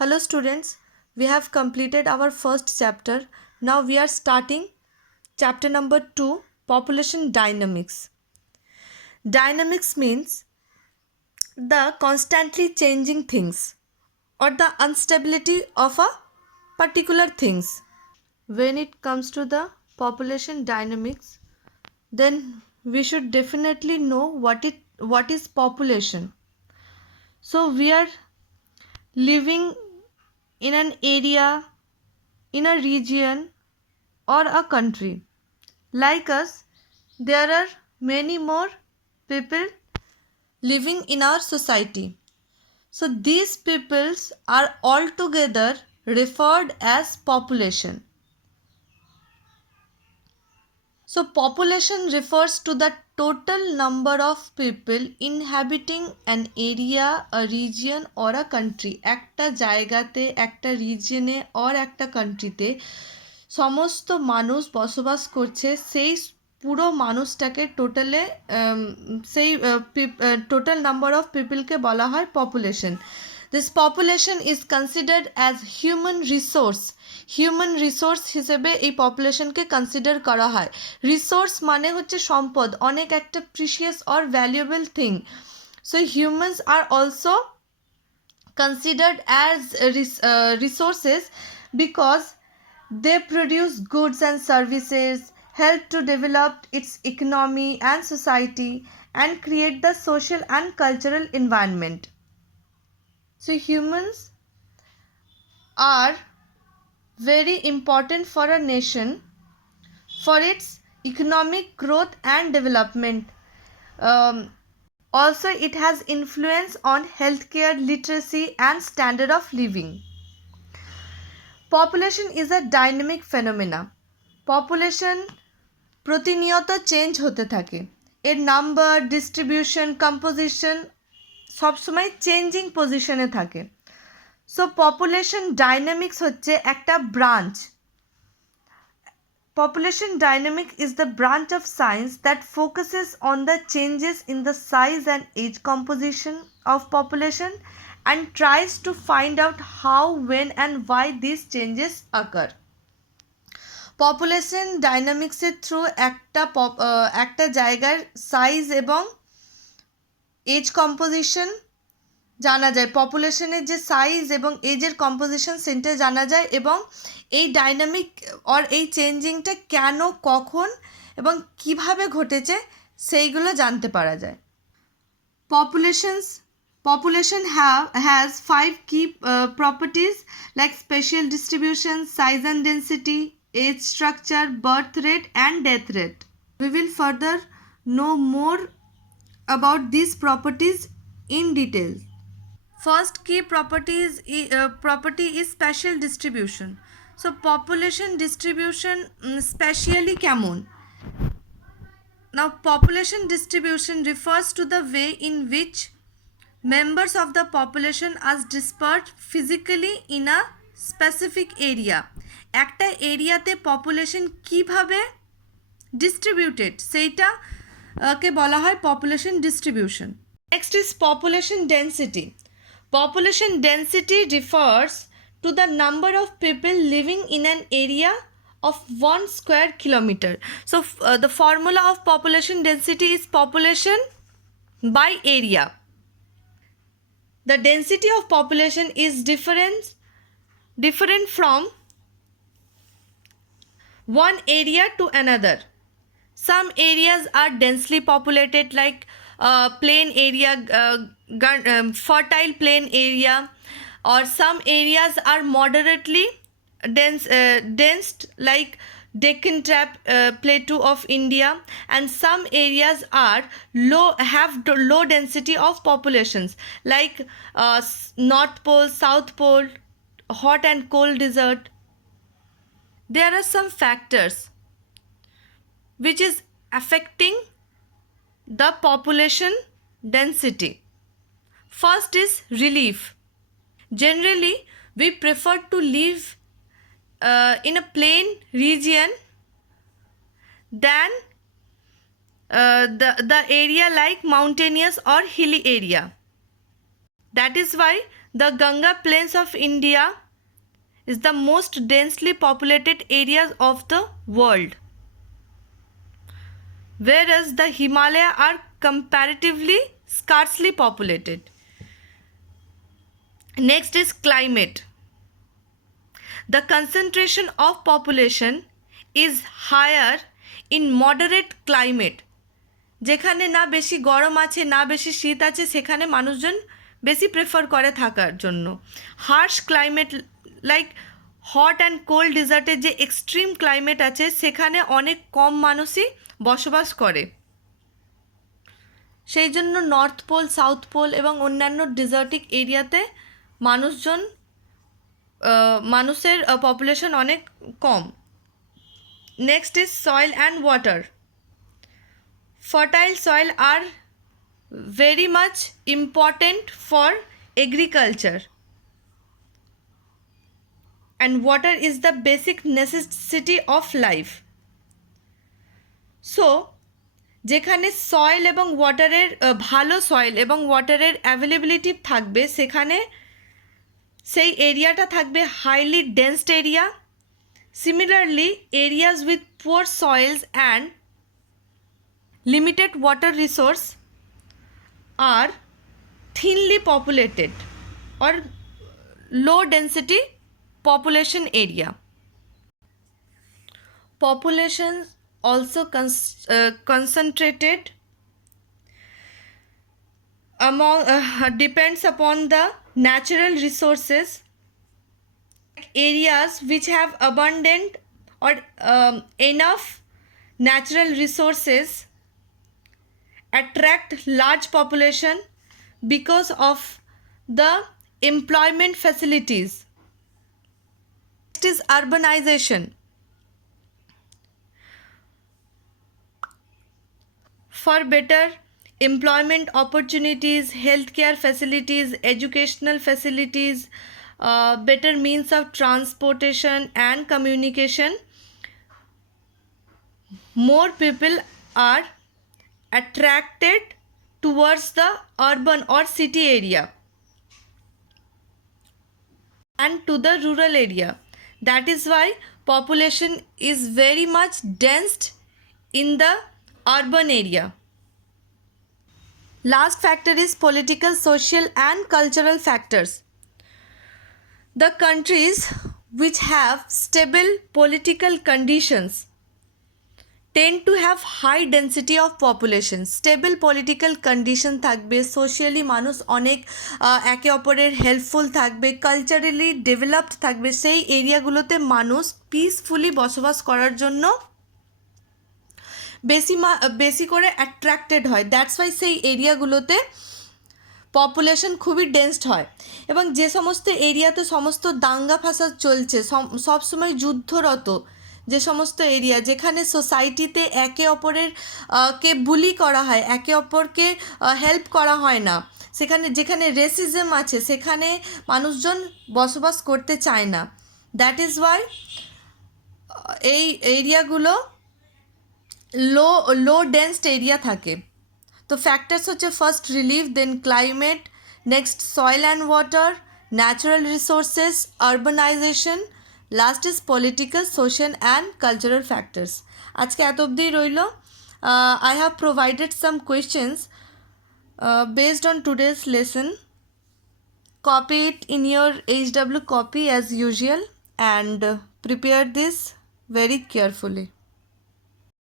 Hello students, we have completed our first chapter. Now we are starting chapter number 2, population dynamics. Dynamics means the constantly changing things or the instability of a particular things. When it comes to the population dynamics, then we should definitely know what is population. So we are living in an area, in a region or a country. Like us, there are many more people living in our society. So these peoples are altogether referred as population. So population refers to the total number of people inhabiting an area, a region or a country. একটা জায়গাতে, একটা রিজিয়নে or একটা কান্ট্রিতে সমস্ত মানুষ বসবাস করছে, সেই পুরো মানুষটাকে সেই টোটাল নাম্বার অফ পিপলকে বলা হয় population. This population is considered as human resource হিসেবে এই পপুলেশনকে কনসিডার করা হয়. রিসোর্স মানে হচ্ছে সম্পদ, অনেক একটা precious or valuable thing. So humans are also considered as resources because they produce goods and services, help to develop its economy and society, and create the social and cultural environment. So humans are very important for a nation for its economic growth and development. Also, it has influence on healthcare, literacy, and standard of living. Population is a dynamic phenomena. Population প্রতিনিয়ত চেঞ্জ হতে থাকে. এর number, distribution, composition সবসময় চেঞ্জিং পজিশনে থাকে. So population dynamics হচ্ছে একটা branch. Population dynamics is the branch of science that focuses on the changes in the size and age composition of population and tries to find out how, when and why these changes occur. Population ডাইনামিক্সের through একটা জায়গার সাইজ এবং age composition জানা যায়. পপুলেশনের যে সাইজ এবং এজের কম্পোজিশন সেটা জানা যায় এবং এই ডাইনামিক অর এই চেঞ্জিংটা কেন, কখন এবং কিভাবে ঘটেছে সেইগুলো জানতে পারা যায়. Population has 5 key properties like spatial distribution, size and density, age structure, birth rate and death rate. We will further know more about these properties in detail. First key property is spatial distribution. So population distribution spatially কেমন? Now population distribution refers to the way in which members of the population are dispersed physically in a specific area. একটা এরিয়াতে পপুলেশন কিভাবে ডিস্ট্রিবিউটেড সেইটা কে বলা হয় population distribution. Next is population density. Population density refers to the number of people living in an area of 1 square kilometer. So the formula of population density is population by area. The density of population is different from one area to another. Some areas are densely populated like plain area, fertile plain area, or some areas are moderately dense like Deccan Plateau of India, and some areas are have low density of populations like North Pole, South Pole, hot and cold desert. There are some factors which is affecting the population density. First is relief. Generally, we prefer to live in a plain region than the area like mountainous or hilly area. That is why The Ganga Plains of India is the most densely populated areas of the world, whereas the Himalayas are comparatively scarcely populated. Next is climate. The concentration of population is higher in moderate climate. যেখানে না বেশি গরম আছে না বেশি শীত আছে সেখানে মানুষজন বেশি প্রেফার করে থাকার জন্য। Harsh climate like hot and cold ডেজার্টের যে এক্সট্রিম ক্লাইমেট আছে সেখানে অনেক কম মানুষই বসবাস করে। সেই জন্য নর্থ পোল, সাউথ পোল এবং অন্যান্য ডেজার্টিক এরিয়াতে মানুষের পপুলেশন অনেক কম। Next is soil and water. Fertile soil are very much important for agriculture, and water is the basic necessity of life. So যেখানে সয়েল এবং ওয়াটারের ভালো সয়েল এবং ওয়াটারের অ্যাভেলেবিলিটি থাকবে সেখানে সেই এরিয়াটা থাকবে highly densed area. Similarly areas with poor soils and limited water resource are thinly populated or low density population area. Population also concentrated among depends upon the natural resources. Areas which have abundant or enough natural resources attract large population because of the employment facilities. Next is urbanization. For better employment opportunities, healthcare facilities, educational facilities, better means of transportation and communication, more people are attracted towards the urban or city area and to the rural area. That is why population is very much dense in the urban area. Last factor is political, social and cultural factors. The countries which have stable political conditions tend to have high density of population. Stable political condition থাকবে, সোশিয়ালি মানুষ অনেক একে অপরের হেল্পফুল থাকবে, culturally developed থাকবে, সেই এরিয়াগুলোতে মানুষ পিসফুলি বসবাস করার জন্য বেশি করে অ্যাট্রাক্টেড হয়। দ্যাটস ওয়াই সেই এরিয়াগুলোতে পপুলেশন খুবই ডেন্সড হয়। এবং যে সমস্ত এরিয়াতে সমস্ত দাঙ্গা ফাসাদ চলছে, সবসময় যুদ্ধরত যে সমস্ত এরিয়া, যেখানে সোসাইটিতে একে অপরের কে বুলি করা হয়, একে অপরকে হেল্প করা হয় না, যেখানে রেসিজম আছে সেখানে মানুষজন বসবাস করতে চায় না। দ্যাট ইজ ওয়াই এই এরিয়াগুলো লো ডেন্সড এরিয়া থাকে। তো ফ্যাক্টরস হচ্ছে first relief, then climate, next soil and water, natural resources, urbanization, last is political, social and cultural factors. আজকে এত অবধিই রইল। I have provided some questions based on today's lesson. Copy it in your HW copy as usual and prepare this very carefully.